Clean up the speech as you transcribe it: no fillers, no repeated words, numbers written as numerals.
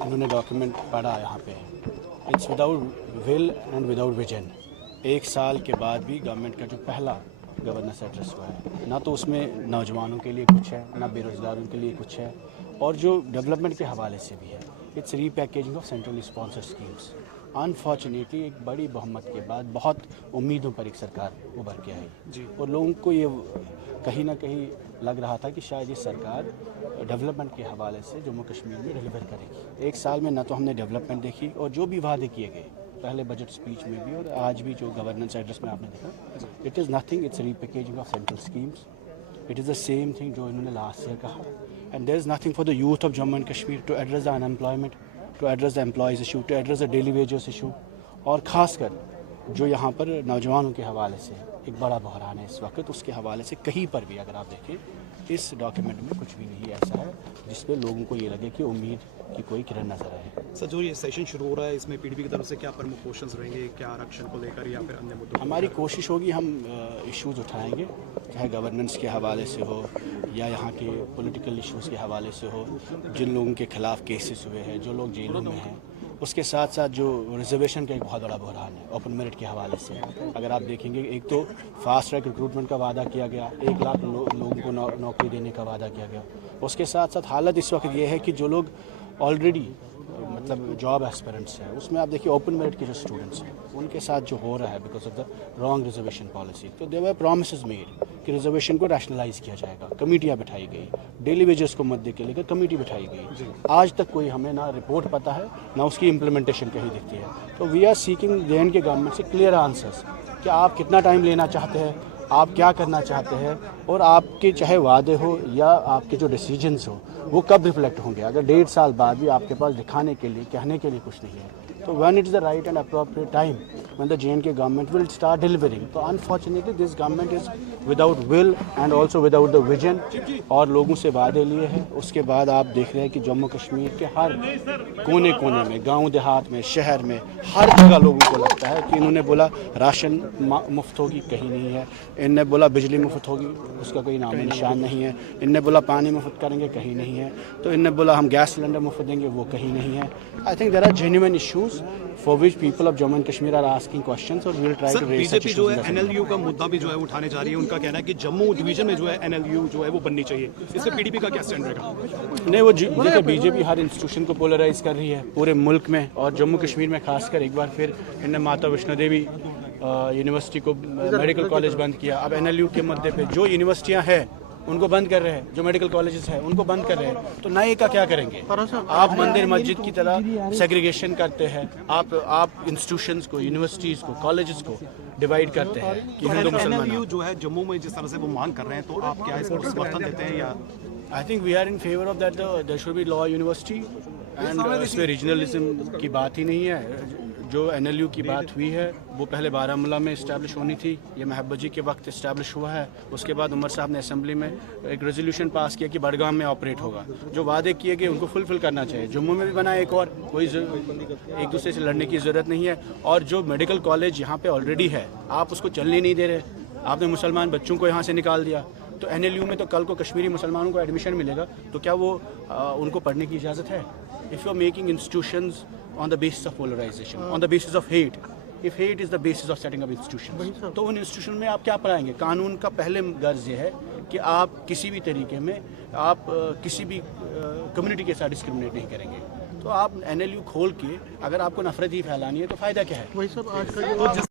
انہوں نے ڈاکیومنٹ پڑھا یہاں پہ it's without will and without vision. 1 سال کے بعد بھی گورنمنٹ کا جو پہلا گورننس ایڈریس ہوا ہے نہ تو اس میں نوجوانوں کے لیے کچھ ہے نہ بے روزگاروں کے لیے کچھ ہے, اور جو ڈیولپمنٹ کے حوالے سے بھی ہے it's repackaging of centrally sponsored schemes. Unfortunately ایک بڑی بہمت کے بعد بہت امیدوں پر ایک سرکار ابھر کے آئی اور لوگوں کو یہ کہیں نہ کہیں لگ رہا تھا کہ شاید یہ سرکار ڈیولپمنٹ کے حوالے سے جموں کشمیر میں ڈیلیور کرے گی. 1 سال میں نہ تو ہم نے ڈیولپمنٹ دیکھی اور جو بھی وعدے کیے گئے پہلے بجٹ اسپیچ میں بھی اور آج بھی جو گورننس ایڈریس میں آپ نے دیکھا, it is nothing, it's repackaging of central schemes. It is the same thing جو انہوں نے لاسٹ ایئر کہا. And there is nothing for the youth of Jammu and Kashmir to address the unemployment, to address the employees issue, to address the daily wages issue. اور خاص کر جو یہاں پر نوجوانوں کے حوالے سے ایک بڑا بحران ہے اس وقت, اس کے حوالے سے کہیں پر بھی اگر آپ دیکھیں اس ڈاکیومنٹ میں کچھ بھی نہیں ایسا ہے جس پہ لوگوں کو یہ لگے کہ امید کی کوئی کرن نظر آئے. سر جو یہ سیشن شروع ہو رہا ہے اس میں پی ڈی پی کی طرف سے کیا پرمکھ کوششیں رہیں گے, کیا آرکشن کو لے کر یا پھر انیہ مدعوں؟ ہماری کوشش ہوگی ہم ایشوز اٹھائیں گے, چاہے گورننس کے حوالے سے ہو یا یہاں کے پولیٹیکل ایشوز کے حوالے سے ہو, جن لوگوں کے خلاف کیسز ہوئے ہیں, جو لوگ جیلوں میں ہیں. اس کے ساتھ ساتھ جو ریزرویشن کا ایک بہت بڑا بحران ہے اوپن میرٹ کے حوالے سے. اگر آپ دیکھیں گے ایک تو فاسٹ ٹریک ریکروٹمنٹ کا وعدہ کیا گیا, 1 لاکھ لوگوں کو نوکری دینے کا وعدہ کیا گیا. اس کے ساتھ ساتھ حالت اس وقت یہ ہے کہ جو لوگ آلریڈی مطلب جاب ایسپیرنٹس ہیں اس میں آپ دیکھیے اوپن میرٹ کے جو اسٹوڈنٹس ہیں ان کے ساتھ جو ہو رہا ہے because of the wrong reservation policy. تو دے ور پرومسز میڈ کہ ریزرویشن کو ریشنلائز کیا جائے گا, کمیٹیاں بٹھائی گئی, ڈیلی ویجز کو مدے کے لے کر کمیٹی بٹھائی گئی. آج تک کوئی ہمیں نہ رپورٹ پتہ ہے نہ اس کی امپلیمنٹیشن کہیں دکھتی ہے. تو we are seeking J and K government سے کلیئر آنسرس کہ آپ کتنا ٹائم لینا چاہتے ہیں, آپ کیا کرنا چاہتے ہیں, اور آپ کے چاہے وعدے ہو یا آپ کے جو ڈیسیجنز ہو وہ کب ریفلیکٹ ہوں گے. اگر 1.5 سال بعد بھی آپ کے پاس دکھانے کے لیے کہنے کے لیے کچھ نہیں ہے تو when it is the right and appropriate time when the J&K government will start delivering. تو unfortunately this government is without will and also without the vision, اور لوگوں سے وعدے لیے ہیں. اس کے بعد آپ دیکھ رہے ہیں کہ جموں کشمیر کے ہر کونے کونے میں, گاؤں دیہات میں, شہر میں, ہر جگہ لوگوں کو لگتا ہے کہ انہوں نے بولا راشن مفت ہوگی, کہیں نہیں ہے. ان نے بولا بجلی مفت ہوگی, اس کا کوئی نام نشان نہیں ہے. ان نے بولا پانی مفت کریں گے, کہیں نہیں ہے. تو ان نے بولا ہم گیس سلنڈر مفت دیں گے, وہ کہیں نہیں ہے. I think there are genuine issues for which people of Jammu and Kashmir are asking questions, اور we will try to raise such issues. جو ہے این ایل یو کا مدعا بھی جو ہے اٹھانے جا رہی ہے, ان کا کہنا ہے کہ جموں ڈویژن میں جو ہے این ایل یو جو ہے وہ بننی چاہیے. اس پہ پی ڈی پی کا کیا اسٹینڈ رہے گا؟ نہیں, وہ دیکھیں بی جے پی ہر انسٹیٹیوشن کو پولرائز کر رہی ہے پورے ملک میں, اور جموں کشمیر میں خاص کر ایک بار پھر ان نے ماتا ویشنو دیوی یونیورسٹی کو میڈیکل کالج بند کیا. اب این ایل یو کے مدعے پہ جو یونیورسٹیاں ہیں ان کو بند کر رہے ہیں, جو میڈیکل کالجز ہیں ان کو بند کر رہے ہیں. تو نئے کا کیا کریں گے؟ آپ مندر مسجد کی طرح سیگریگیشن کرتے ہیں, آپ انسٹیٹیوشنز کو, یونیورسٹیز کو, کالجز کو ڈیوائڈ کرتے ہیں کہ ہندو مسلمان. جو ہے جموں میں جس طرح سے وہ مانگ کر رہے ہیں تو آپ کیا اس کو سمرتھن دیتے ہیں یا؟ I think we are in favor of that. There should be law university and اس میں ریجنلزم کی بات ہی نہیں ہے. جو این ایل یو کی بات ہوئی ہے وہ پہلے بارہمولہ میں اسٹیبلش ہونی تھی, یہ محبت جی کے وقت اسٹیبلش ہوا ہے. اس کے بعد عمر صاحب نے اسمبلی میں ایک ریزولوشن پاس کیا کہ بڑگام میں آپریٹ ہوگا. جو وعدے کیے گئے ان کو فلفل کرنا چاہیے. جموں میں بھی بنا ایک, اور کوئی ایک دوسرے سے لڑنے کی ضرورت نہیں ہے. اور جو میڈیکل کالج یہاں پہ آلریڈی ہے آپ اس کو چلنے نہیں دے رہے, آپ نے مسلمان بچوں کو یہاں سے نکال دیا. تو این ایل یو میں تو کل کو کشمیری مسلمانوں کو ایڈمیشن ملے گا, تو کیا وہ ان کو پڑھنے کی اجازت ہے؟ If you are making institutions on the basis of polarization, on the basis of hate, if hate is the basis of setting up institutions, تو ان انسٹیٹیوشن میں آپ کیا پڑھائیں گے؟ قانون کا پہلے غرض یہ ہے کہ آپ کسی بھی طریقے میں آپ کسی بھی کمیونٹی کے ساتھ ڈسکرمنیٹ نہیں کریں گے. تو آپ این ایل یو کھول کے اگر آپ کو نفرت ہی پھیلانی ہے تو فائدہ کیا ہے؟